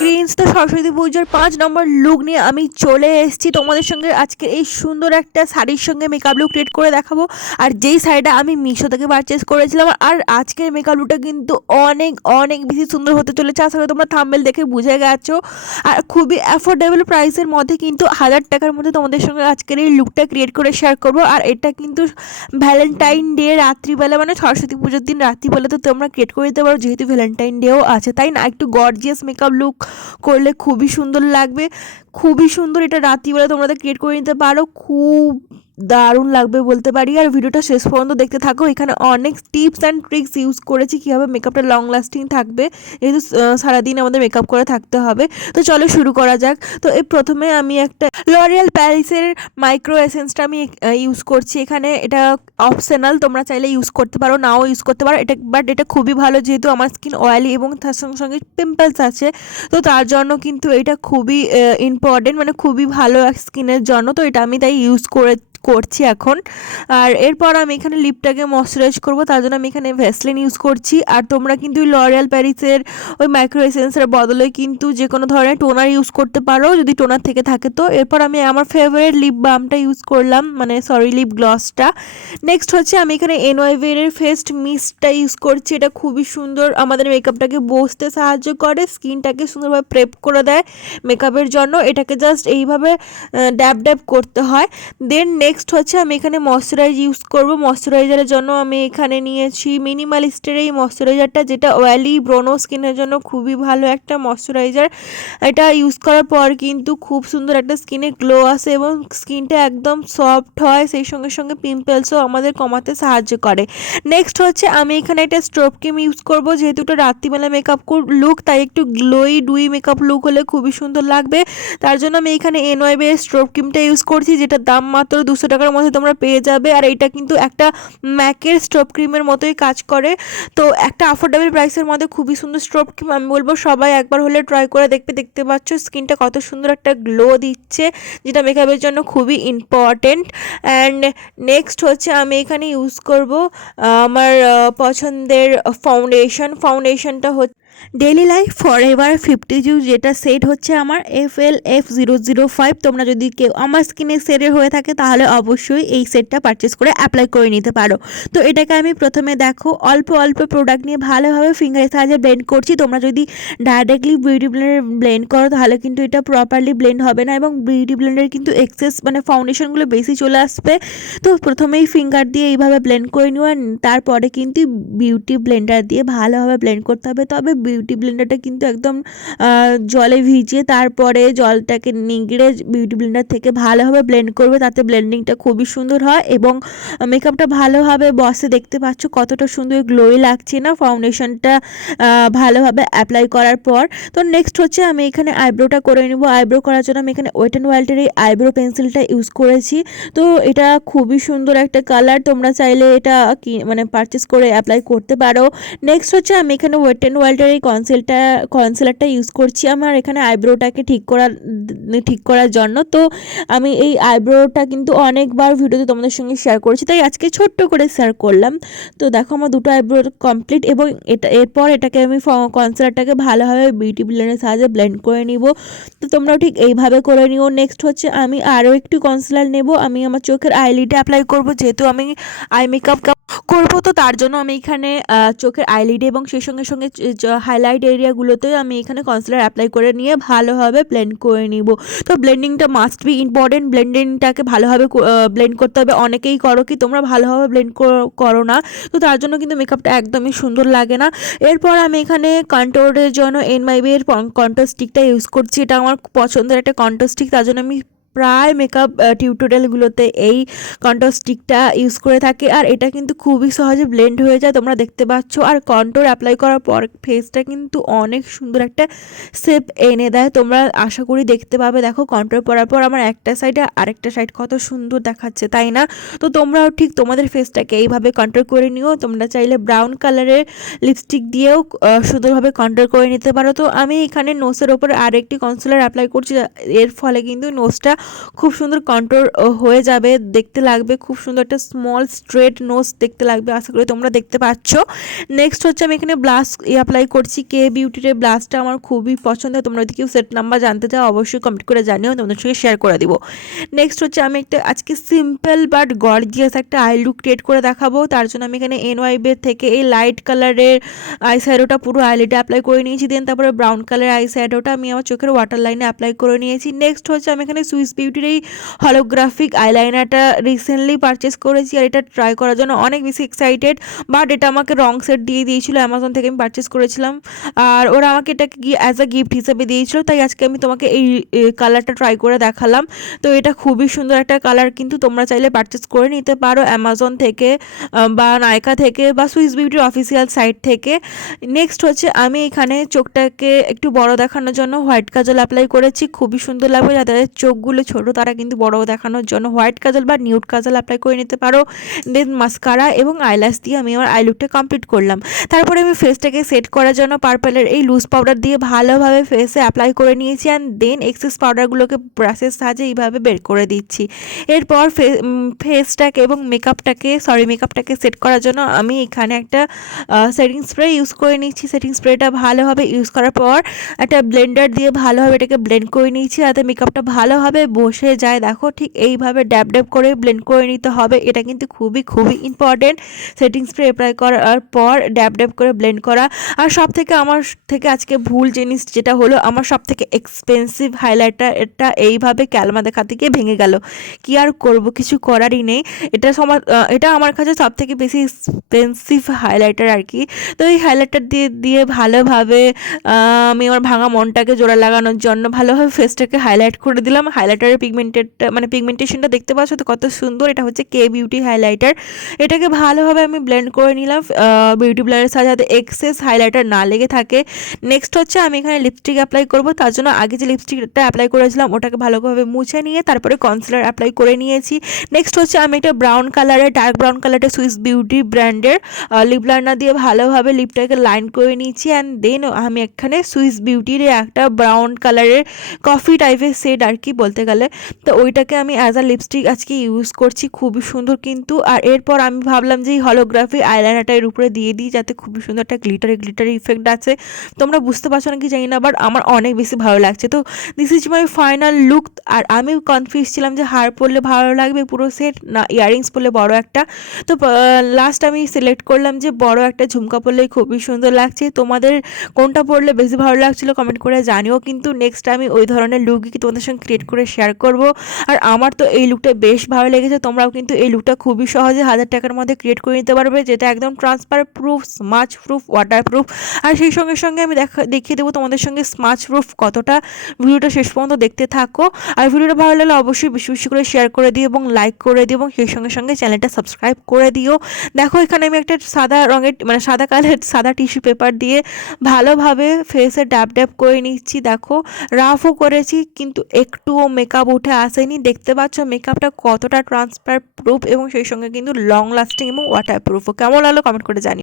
Greens তো সরস্বতী পুজোর পাঁচ নম্বর লুক নিয়ে আমি চলে এসেছি। তোমাদের সঙ্গে আজকে এই সুন্দর একটা শাড়ির সঙ্গে মেকআপ লুক ক্রিয়েট করে দেখাবো। আর যেই শাড়িটা আমি মিশো থেকে পারচেস করেছিলাম, আর আজকের মেকআপ লুকটা কিন্তু অনেক অনেক বেশি সুন্দর হতে চলেছে। আসলে তোমরা থাম্বেল দেখে বুঝে গেছো। আর খুবই অ্যাফোর্ডেবল প্রাইসের মধ্যে কিন্তু হাজার টাকার মধ্যে তোমাদের সঙ্গে আজকের এই লুকটা ক্রিয়েট করে শেয়ার করব। আর এটা কিন্তু ভ্যালেন্টাইন ডে রাত্রিবেলা মানে সরস্বতী পুজোর দিন রাত্রিবেলা তো তোমরা ক্রিয়েট করে দিতে পারো, যেহেতু ভ্যালেন্টাইন ডেও আছে, তাই না? একটু গর্জিয়াস মেকআপ লুক করলে খুবই সুন্দর লাগবে। খুবই সুন্দর এটা রাত্রিবেলা তোমরা ক্রিয়েট করে নিতে পারো। খুব দারুণ লাগবে বলতে পারি। আর ভিডিওটা শেষ পর্যন্ত দেখতে থাকো। এখানে অনেক টিপস অ্যান্ড ট্রিক্স ইউজ করেছি কীভাবে মেকআপটা লং লাস্টিং থাকবে। যেহেতু সারাদিন আমাদের মেকআপ করে থাকতে হবে। তো চলো শুরু করা যাক। তো এই প্রথমে আমি একটা লরিয়াল প্যারিসের মাইক্রো এসেন্সটা আমি ইউজ করছি। এখানে এটা অপশনাল তোমরা চাইলে ইউজ করতে পারো, নাও ইউজ করতে পারো। এটা বাট এটা খুবই ভালো যেহেতু আমার স্কিন অয়েলি এবং তার সঙ্গে সঙ্গে পিম্পলস আছে। তো তার জন্য কিন্তু এটা খুবই ইম্পর্টেন্ট মানে খুবই ভালো স্কিনের জন্য। তো এটা আমি তাই ইউজ করে করছি এখন। আর এরপর আমি এখানে লিপটাকে ময়শ্চারাইজ করব, তার জন্য আমি এখানে ভ্যাসলিন ইউজ করছি। আর তোমরা কিন্তু ওই লরিয়াল প্যারিসের ওই মাইক্রো এসেন্সের বদলে কিন্তু যে কোনো ধরনের টোনার ইউজ করতে পারো, যদি টোনার থেকে থাকে তো। এরপর আমি আমার ফেভারিট লিপ বামটা ইউজ করলাম মানে সরি লিপ গ্লসটা নেক্সট হচ্ছে আমি এখানে এনওয়াইভের ফেস্ট মিস্টটা ইউজ করছি। এটা খুবই সুন্দর, আমাদের মেকআপটাকে বসতে সাহায্য করে স্কিনটাকে সুন্দরভাবে প্রেপ করে দেয় মেকআপের জন্য। এটাকে জাস্ট এইভাবে ড্যাব ড্যাব করতে হয়। দেন নেক্সট হচ্ছে আমি এখানে ময়শ্চারাইজ ইউজ করব। ময়শ্চারাইজারের জন্য আমি এখানে নিয়েছি মিনিমালিস্টের এই ময়শ্চারাইজারটা যেটা অয়েলি ব্রোনো স্কিনের জন্য খুবই ভালো একটা ময়শ্চারাইজার এটা ইউজ করার পর কিন্তু খুব সুন্দর একটা স্কিনে গ্লো আসে এবং স্কিনটা একদম সফট হয়, সেই সঙ্গে সঙ্গে পিম্পলসও আমাদের কমাতে সাহায্য করে। নেক্সট হচ্ছে আমি এখানে একটা স্ট্রোপ ক্রিম ইউজ করব, যেহেতু এটা রাত্রিবেলা মেকআপ লুক তাই একটু গ্লোই ডুই মেকআপ লুক হলে খুবই সুন্দর লাগবে। তার জন্য আমি এখানে এনওয়াইবে স্ট্রোপ ক্রিমটা ইউজ করছি যেটা দাম মাত্র দুশো টাকার মধ্যে তোমরা পেয়ে যাবে। আর এটা কিন্তু একটা ম্যাকের স্ট্রোপ ক্রিমের মতোই কাজ করে। তো একটা অ্যাফোর্ডেবল প্রাইসের মধ্যে খুবই সুন্দর স্ট্রোপ ক্রিম। আমি বলব সবাই একবার হলে ট্রাই করে দেখবে। দেখতে পাচ্ছ স্কিনটা কত সুন্দর একটা গ্লো দিচ্ছে, যেটা মেকআপের জন্য খুবই ইম্পর্টেন্ট অ্যান্ড নেক্সট হচ্ছে আমি এখানে ইউজ করব আমার পছন্দের ফাউন্ডেশন ফাউন্ডেশনটা হচ্ছে daily life forever fifty two যেটা সেট হচ্ছে আমার F L F zero zero five তোমরা যদি কেউ আমার স্কিনে সেটের হয়ে থাকে, তাহলে অবশ্যই এই সেটটা পারচেস করে অ্যাপ্লাই করে নিতে পারো। তো এটাকে আমি প্রথমে দেখো, অল্প অল্প প্রোডাক্ট নিয়ে ভালোভাবে ফিঙ্গারের সাহায্যে ব্লেন্ড করছি। তোমরা যদি ডাইরেক্টলি বিউটি ব্লেন্ডার ব্লেন্ড করো, তাহলে কিন্তু এটা প্রপারলি ব্লেন্ড হবে না এবং বিউটি ব্লেন্ডার কিন্তু এক্সেস মানে ফাউন্ডেশনগুলো বেশি চলে আসবে। তো প্রথমেই ফিঙ্গার দিয়ে এইভাবে ব্লেন্ড করে নিও তারপরে কিন্তু বিউটি ব্লেন্ডার দিয়ে ভালোভাবে ব্লেন্ড করতে হবে। তবে বিউটি ব্লেন্ডারটা কিন্তু একদম জলে ভিজিয়ে তারপরে জলটাকে নিগড়ে বিউটি ব্লেন্ডার থেকে ভালোভাবে ব্লেন্ড করবে, তাতে ব্লেন্ডিংটা খুবই সুন্দর হয় এবং মেকআপটা ভালোভাবে বসে দেখতে পাচ্ছ কতটা সুন্দর গ্লোই লাগছে না, ফাউন্ডেশনটা ভালোভাবে অ্যাপ্লাই করার পর। তো নেক্সট হচ্ছে আমি এখানে আইব্রোটা করে নেব। আইব্রো করার জন্য আমি এখানে ওয়েট অ্যান্ড ওয়াইল্ডের এই আইব্রো পেন্সিলটা ইউজ করেছি। তো এটা খুবই সুন্দর একটা কালার, তোমরা চাইলে এটা কি মানে পারচেস করে অ্যাপ্লাই করতে পারো। নেক্সট হচ্ছে আমি এখানে ওয়েট অ্যান্ড ওয়াইল্ডের এই কনসিলটা কনসিলারটা ইউজ করছি আমার এখানে আইব্রোটাকে ঠিক করার ঠিক করার জন্য। তো আমি এই আইব্রোটা কিন্তু অনেকবার ভিডিওতে তোমাদের সঙ্গে শেয়ার করেছি, তাই আজকে ছোট্ট করে শেয়ার করলাম। তো দেখো আমার দুটো আইব্রো কমপ্লিট এবং এটা, এরপর এটাকে আমি কনসিলারটাকে ভালোভাবে বিউটি ব্লেন্ডের সাহায্যে ব্লেন্ড করে নিব। তো তোমরাও ঠিক এইভাবে করে নিও। নেক্সট হচ্ছে আমি আরও একটু কনসিলার নেব। আমি আমার চোখের আইলিডে অ্যাপ্লাই করব, যেহেতু আমি আই মেকআপ করব তো তার জন্য আমি এখানে চোখের আইলিডে এবং সেই সঙ্গে সঙ্গে হাইলাইট এরিয়াগুলোতেও আমি এখানে কনসিলার অ্যাপ্লাই করে নিয়ে ভালোভাবে ব্লেন্ড করে নিব। তো ব্লেন্ডিংটা মাস্ট বি ইম্পর্টেন্ট ব্লেন্ডিংটাকে ভালোভাবে ব্লেন্ড করতে হবে। অনেকেই করো কি, তোমরা ভালোভাবে ব্লেন্ড করো না। তো তার জন্য কিন্তু মেকআপটা একদমই সুন্দর লাগে না। এরপর আমি এখানে কন্ট্রোলের জন্য এন মাইবের কন্ট্রোল স্টিকটা ইউজ করছি। এটা আমার পছন্দের একটা কন্ট্রোল স্টিক তার জন্য আমি প্রায় মেকআপ টিউটোরিয়ালগুলোতে এই কন্ট্রোল স্টিকটা ইউজ করে থাকে। আর এটা কিন্তু খুবই সহজে ব্লেন্ড হয়ে যায়, তোমরা দেখতে পাচ্ছ। আর কন্ট্রোল অ্যাপ্লাই করার পর ফেসটা কিন্তু অনেক সুন্দর একটা শেপ এনে দেয়। তোমরা আশা করি দেখতে পাবে। দেখো কন্ট্রোল পরার পর আমার একটা সাইডে আরেকটা সাইড কত সুন্দর দেখাচ্ছে, তাই না? তো তোমরাও ঠিক তোমাদের ফেসটাকে এইভাবে কন্ট্রোল করে নিও। তোমরা চাইলে ব্রাউন কালারের লিপস্টিক দিয়েও সুন্দরভাবে কন্ট্রোল করে নিতে পারো। তো আমি এখানে নোসের ওপর আরেকটি কনসিলার অ্যাপ্লাই করছি, এর ফলে কিন্তু নোসটা খুব সুন্দর কন্ট্রোল হয়ে যাবে, দেখতে লাগবে, খুব সুন্দর একটা স্মল স্ট্রেট নোজ দেখতে লাগবে, আশা করি তোমরা দেখতে পাচ্ছ। নেক্সট হচ্ছে আমি এখানে ব্লাশ অ্যাপ্লাই করছি কে বিউটির এই ব্লাশটা আমার খুবই পছন্দ, তোমরা যদি কেউ সেট নাম্বার জানতে চাও, অবশ্যই কমেন্ট করে জানিও, তোমাদের সঙ্গে শেয়ার করে দিব। নেক্সট হচ্ছে আমি একটা, আজকে সিম্পল বাট গর্জিয়াস একটা আই লুক ক্রিয়েট করে দেখাবো, তার জন্য আমি এখানে এন ওয়াইবের থেকে এই লাইট কালারের আই শ্যাডোটা পুরো আইলিডে অ্যাপ্লাই করে নিয়েছি দেন তারপরে ব্রাউন কালারের আই শ্যাডোটা আমি আমার চোখের ওয়াটার লাইনে অ্যাপ্লাই করে নিয়েছি। নেক্সট হচ্ছে আমি এখানে সুইস বিউটির এই হলোগ্রাফিক আইলাইনারটা রিসেন্টলি পারচেস করেছি আর এটা ট্রাই করার জন্য অনেক বেশি এক্সাইটেড বাট এটা আমাকে রং সেট দিয়ে দিয়েছিল অ্যামাজন থেকে আমি পারচেস করেছিলাম। আর ওরা আমাকে এটাকে অ্যাজ আ গিফট হিসেবে দিয়েছিল, তাই আজকে আমি তোমাকে এই কালারটা ট্রাই করে দেখালাম। তো এটা খুবই সুন্দর একটা কালার কিন্তু তোমরা চাইলে পারচেস করে নিতে পারো অ্যামাজন থেকে বা নায়কা থেকে, বা সুইস বিউটির অফিসিয়াল সাইট থেকে। নেক্সট হচ্ছে আমি এখানে চোখটাকে একটু বড় দেখানোর জন্য হোয়াইট কাজল অ্যাপ্লাই করেছি, খুবই সুন্দর লাগবে যাদের চোখগুলো ছোট তারা কিন্তু বড় দেখানোর জন্য হোয়াইট কাজল বা নিউড কাজল অ্যাপ্লাই করে নিতে পারো। দেন মাস্কারা এবং আইলাস দিয়ে আমি আমার আই লুকটা কমপ্লিট করলাম। তারপরে আমি ফেসটাকে সেট করার জন্য পার্পেলের এই লুজ পাউডার দিয়ে ভালোভাবে ফেসে অ্যাপ্লাই করে নিয়েছি অ্যান্ড দেন এক্সেস পাউডারগুলোকে ব্রাশের সাহায্যে এইভাবে বের করে দিচ্ছি। এরপর ফেসটাকে এবং মেকআপটাকে সরি মেকআপটাকে সেট করার জন্য আমি এখানে একটা সেটিং স্প্রে ইউজ করে নিচ্ছি। সেটিং স্প্রেটা ভালোভাবে ইউজ করার পর একটা ব্লেন্ডার দিয়ে ভালোভাবে এটাকে ব্লেন্ড করে নিয়েছি। যাতে মেকআপটা ভালোভাবে বসে যায়, দেখো ঠিক এইভাবে ড্যাব ড্যাব করে ব্লেন্ড করে নিতে হবে। এটা কিন্তু খুবই খুবই ইম্পর্টেন্ট সেটিং স্প্রে অ্যাপ্লাই করার পর ড্যাব ড্যাব করে ব্লেন্ড করা। আর সব থেকে আমার থেকে আজকে ভুল জিনিস যেটা হলো, আমার সব থেকে এক্সপেন্সিভ হাইলাইটার এটা এইভাবে ক্যালমা দেখাতে গিয়ে ভেঙে গেল। কি আর করব, কিছু করারই নেই। এটা সমা এটা আমার কাছে সব থেকে বেশি এক্সপেন্সিভ হাইলাইটার আর কি। তো এই হাইলাইটার দিয়ে দিয়ে ভালোভাবে আমি আমার ভাঙা মনটাকে জোড়া লাগানোর জন্য ভালোভাবে ফেসটাকে হাইলাইট করে দিলাম। হাইলাইটারের পিগমেন্টেডটা মানে পিগমেন্টেশনটা দেখতে পাচ্ছ তো কত সুন্দর, এটা হচ্ছে কে বিউটি হাইলাইটার এটাকে ভালোভাবে আমি ব্লেন্ড করে নিলাম। বিউটি ব্লেন্ডের সাথে যাতে এক্সেস হাইলাইটার না লেগে থাকে। নেক্সট হচ্ছে আমি এখানে লিপস্টিক অ্যাপ্লাই করব। তার জন্য আগে যে লিপস্টিকটা অ্যাপ্লাই করেছিলাম, ওটাকে ভালোভাবে মুছে নিয়ে তারপরে কনসিলার অ্যাপ্লাই করে নিয়েছি। নেক্সট হচ্ছে আমি একটা ব্রাউন কালারের ডার্ক ব্রাউন কালারের সুইস বিউটি ব্র্যান্ডের লিপ লাইনার দিয়ে ভালোভাবে লিপটাকে লাইন করে নিয়েছি। অ্যান্ড দেন আমি এখানে সুইস বিউটির একটা ব্রাউন কালারের কফি টাইপের শেড আর কি বলতে গেলে তো ওইটাকে আমি অ্যাজ আ লিপস্টিক আজকে ইউজ করছি, খুবই সুন্দর কিন্তু। আর এরপর আমি ভাবলাম যে এই হলোগ্রাফি আইলাইনারটা এর উপরে দিয়ে দিই যাতে খুবই সুন্দর একটা গ্লিটারি গ্লিটারি ইফেক্ট আছে। তোমরা বুঝতে পারছ নাকি জানি না বাট আমার অনেক বেশি ভালো লাগছে। তো this is my final look আর আমি কনফিউজ ছিলাম যে হার পরলে ভালো লাগবে পুরো সেট না ইয়ারিংস পরলে বড় একটা। তো লাস্ট আমি সিলেক্ট করলাম যে বড় একটা ঝুমকা পরলেই খুবই সুন্দর লাগছে। তোমাদের কোনটা পরলে বেশি ভালো লাগছিল কমেন্ট করে জানিও। কিন্তু নেক্সট আমি ওই ধরনের লুকই কি তোমাদের সঙ্গে ক্রিয়েট করে শেয়ার করব। আর আমার তো এই লুকটা বেশ ভালো লেগেছে। তোমরাও কিন্তু এই লুকটা খুবই সহজে হাজার টাকার মধ্যে ক্রিয়েট করে নিতে পারবে, যেটা একদম transfer proof smudge proof water proof আর সেই সঙ্গে সঙ্গে আমি দেখা, দেখিয়ে দেবো তোমাদের সঙ্গে স্মাচ প্রুফ কতটা। ভিডিওটা শেষ পর্যন্ত দেখতে থাকো। আর ভিডিওটা ভালো লাগলে অবশ্যই বেশি বেশি করে শেয়ার করে দিও এবং লাইক করে দিও এবং সেই সঙ্গে সঙ্গে চ্যানেলটা সাবস্ক্রাইব করে দিও। দেখো, এখানে আমি একটা সাদা রঙের মানে সাদা কালার, সাদা টিস্যু পেপার দিয়ে ভালোভাবে ফেসে ড্যাব ড্যাব করে নিচ্ছি। দেখো রাফও করেছি, কিন্তু একটুও মেকআপ উঠে আসেনি। দেখতে পাচ্ছ মেকআপটা কতটা ট্রান্সফার প্রুফ এবং সেই সঙ্গে কিন্তু লং লাস্টিং এবং ওয়াটার প্রুফও কেমন লাগল কমেন্ট করে জানি